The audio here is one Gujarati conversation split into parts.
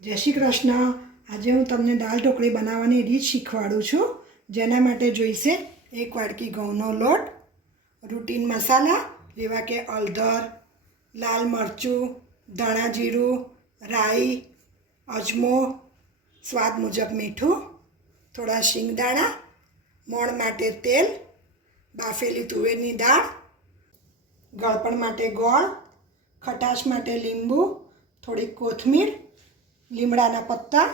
जय श्री कृष्ण। आज हूँ तमने दाल ढोकળી बनाववानी રીત શીખવાડું છું। જેના માટે જોઈશે 1 વાટકી ઘઉંનો લોટ, રૂટીન મસાલા જેવા કે હળદર, લાલ મરચું, ધાણા જીરું, રાઈ, અજમો, સ્વાદ મુજબ મીઠું, થોડા શીંગદાણા, મોણ માટે તેલ, બાફેલી તુવેરની દાળ, ગળપણ માટે ગોળ, ખટાશ માટે લીંબુ, થોડી કોથમીર, લીમડાના પત્તા,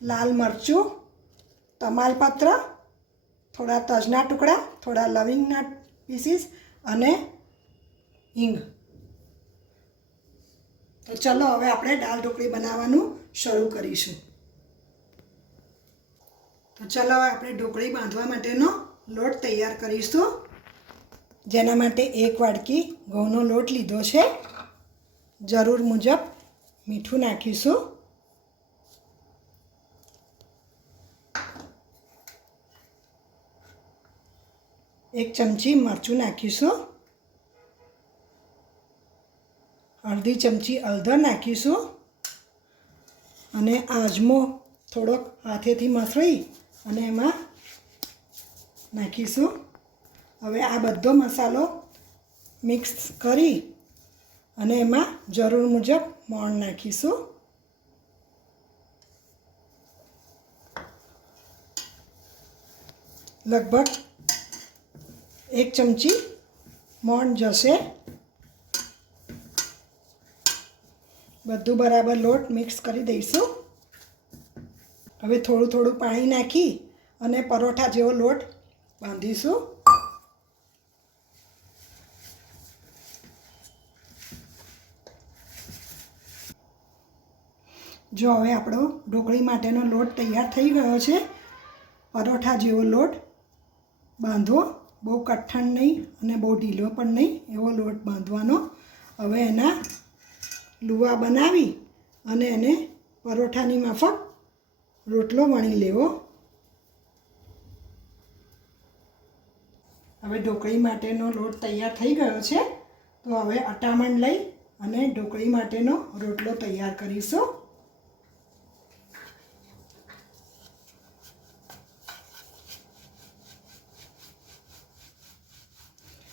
લાલ મરચું, તમાલપત્ર, થોડા તજના ટુકડા, થોડા લવિંગના પીસીસ અને હિંગ। તો ચલો હવે આપણે દાળ ઢોકળી બનાવવાનું શરૂ કરીશું। તો ચલો હવે આપણે ઢોકળી બાંધવા માટેનો લોટ તૈયાર કરીશું। જેના માટે 1 વાટકી ઘઉંનો લોટ લીધો છે। જરૂર મુજબ મીઠું નાખીશું, 1 ચમચી મરચું નાખીશું, અડધી ચમચી હળદર નાખીશું અને અજમો થોડોક હાથેથી મસળી અને એમાં નાખીશું। હવે આ બધો મસાલો મિક્સ કરી અને એમાં જરૂર મુજબ મોણ નાખીશું। લગભગ 1 ચમચી મોણ જશે। બધું બરાબર લોટ મિક્સ કરી દઈશું। હવે થોડું થોડું પાણી નાખી અને પરોઠા જેવો લોટ બાંધીશું। જો હવે આપણો ઢોકળી માટેનો લોટ તૈયાર થઈ ગયો છે। પરોઠા જેવો લોટ બાંધવો, બહુ કઠણ નહીં અને બહુ ઢીલો પણ નહીં, એવો લોટ બાંધવાનો। હવે એના લુવા બનાવી અને એને પરોઠાની માફક રોટલો વણી લેવો। હવે ઢોકળી માટેનો લોટ તૈયાર થઈ ગયો છે। તો હવે અટામણ લઈ અને ઢોકળી માટેનો રોટલો તૈયાર કરીશું।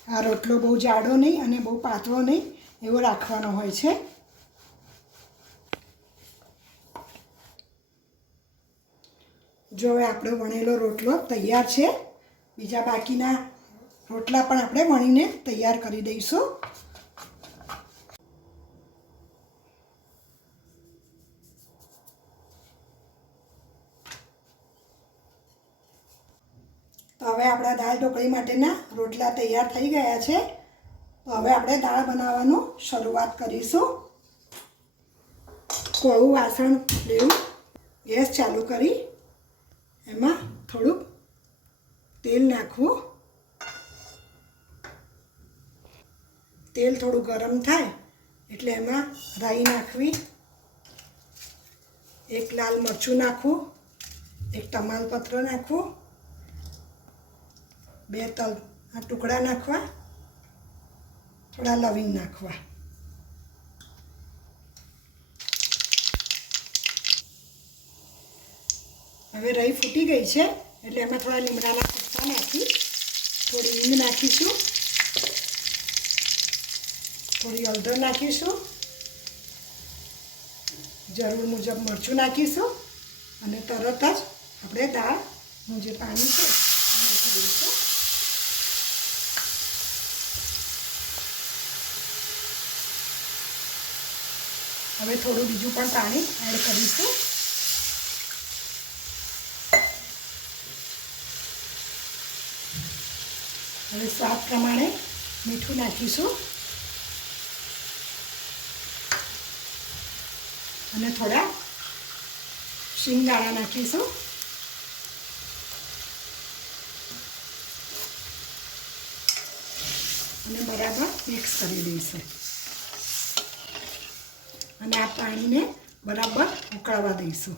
આ રોટલો બહુ જાડો નહીં અને બહુ પાતળો નહીં એવો રાખવાનો હોય છે। જો હવે આપણો વણેલો રોટલો તૈયાર છે। બીજા બાકીના રોટલા પણ આપણે વણીને તૈયાર કરી દઈશું। તો હવે આપણા દાળ ઢોકળી માટેના રોટલા તૈયાર થઈ ગયા છે। તો હવે આપણે દાળ બનાવવાનું શરૂઆત કરીશું। કોળું વાસણ લેવું, ગેસ ચાલુ કરી એમાં થોડુંક તેલ નાખવું। તેલ થોડું ગરમ થાય એટલે એમાં રાઈ નાખવી, 1 લાલ મરચું નાખવું, 1 તમાલપત્ર નાખવું, 2 તલના ટુકડા નાખવા, થોડા લવિંગ નાખવા। હવે રાઈ ફૂટી ગઈ છે એટલે એમાં થોડા લીમડાના પત્તા નાખી, થોડી હિંગ નાખીશું, થોડી હળદર નાખીશું, જરૂર મુજબ મરચું નાખીશું અને તરત જ આપણે દાળનું જે પાણી છે એ નાખી દઈશું। હવે થોડું બીજું પણ પાણી એડ કરીશું। હવે સ્વાદ પ્રમાણે મીઠું નાખીશું અને થોડા શીંગદાણા નાખીશું અને બરાબર મિક્સ કરી દઈશું અને આ પાણીને બરાબર ઉકળવા દઈશું।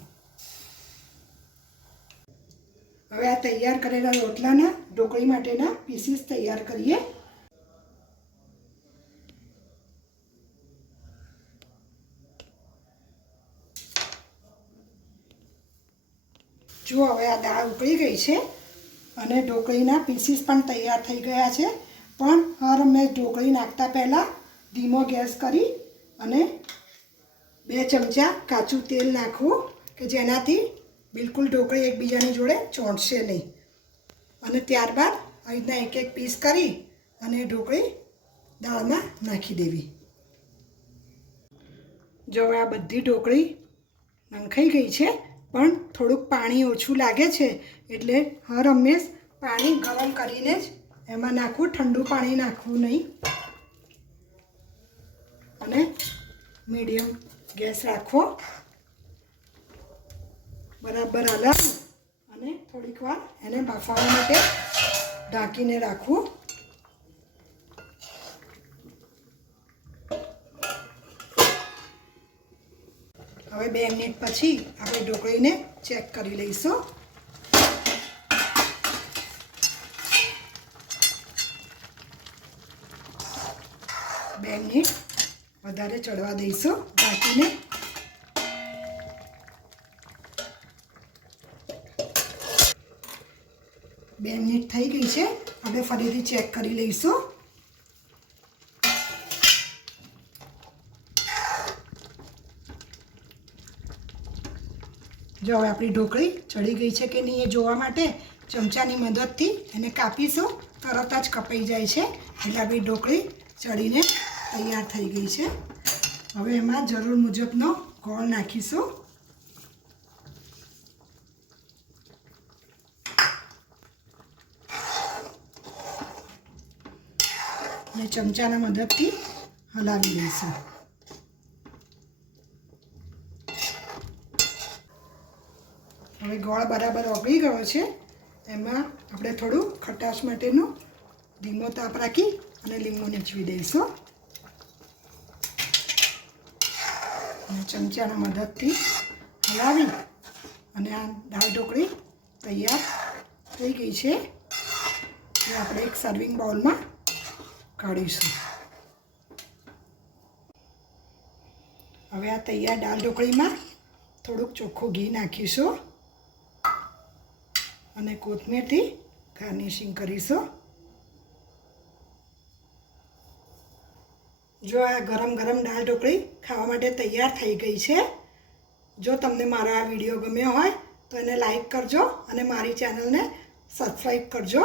હવે આ તૈયાર કરેલા રોટલાના ઢોકળી માટેના પીસીસ તૈયાર કરીએ। જુઓ હવે આ દાળ ઉકળી ગઈ છે અને ઢોકળીના પીસીસ પણ તૈયાર થઈ ગયા છે. પણ હર મેં ઢોકળી નાખતા પહેલાં ધીમો ગેસ કરી અને 2 ચમચા કાચું તેલ નાખવું કે જેનાથી બિલકુલ ઢોકળી એકબીજાની જોડે ચોંટશે નહીં. અને ત્યારબાદ આવી રીતના એક એક પીસ કરી અને ઢોકળી દાળમાં નાખી દેવી. જો આ બધી ઢોકળી નંખાઈ ગઈ છે પણ થોડુંક પાણી ઓછું લાગે છે એટલે હર હંમેશ પાણી ગરમ કરીને જ એમાં નાખવું, ઠંડુ પાણી નાખવું નહીં. અને મીડિયમ ગેસ રાખવો. બરાબર હલાવી અને થોડીક વાર એને બાફવા માટે ઢાંકીને રાખવું. હવે 2 મિનિટ પછી આપણે ઢોકળીને ચેક કરી લઈશું. બે મિનિટ વધારે ચડવા દઈશું ઢાંકીને. બે મિનિટ થઈ ગઈ છે. આપણે ફરીથી ચેક કરી લઈશું. જો હવે આપણી ઢોકળી ચડી ગઈ છે કે નહીં એ જોવા માટે ચમચાની મદદથી એને કાપીશું. તરત જ કપાઈ જાય છે એટલે આપણી ઢોકળી ચડીને તૈયાર થઈ ગઈ છે. હવે એમાં જરૂર મુજબનો ગોળ નાખીશું. અને ચમચાના મદદથી હલાવી લઈશું. હવે ગોળ બરાબર ઓગળી ગયો છે. એમાં આપણે થોડું ખટાશ માટેનું ધીમો તાપ રાખી અને લીંબુ નીચવી દઈશું. અને ચમચાના મદદથી હલાવી અને આ દાળ ઢોકળી તૈયાર થઈ ગઈ છે. એ આપણે એક સર્વિંગ બાઉલમાં કાઢીશું. હવે આ તૈયાર દાળ ઢોકળીમાં થોડુંક ચોખ્ખું ઘી નાખીશું અને કોથમીરથી ગાર્નિશિંગ કરીશું. જો આ ગરમ ગરમ દાળ ઢોકળી ખાવા માટે તૈયાર થઈ ગઈ છે. જો તમને મારો આ વિડીયો ગમ્યો હોય તો એને લાઈક કરજો અને મારી ચેનલને સબસ્ક્રાઈબ કરજો.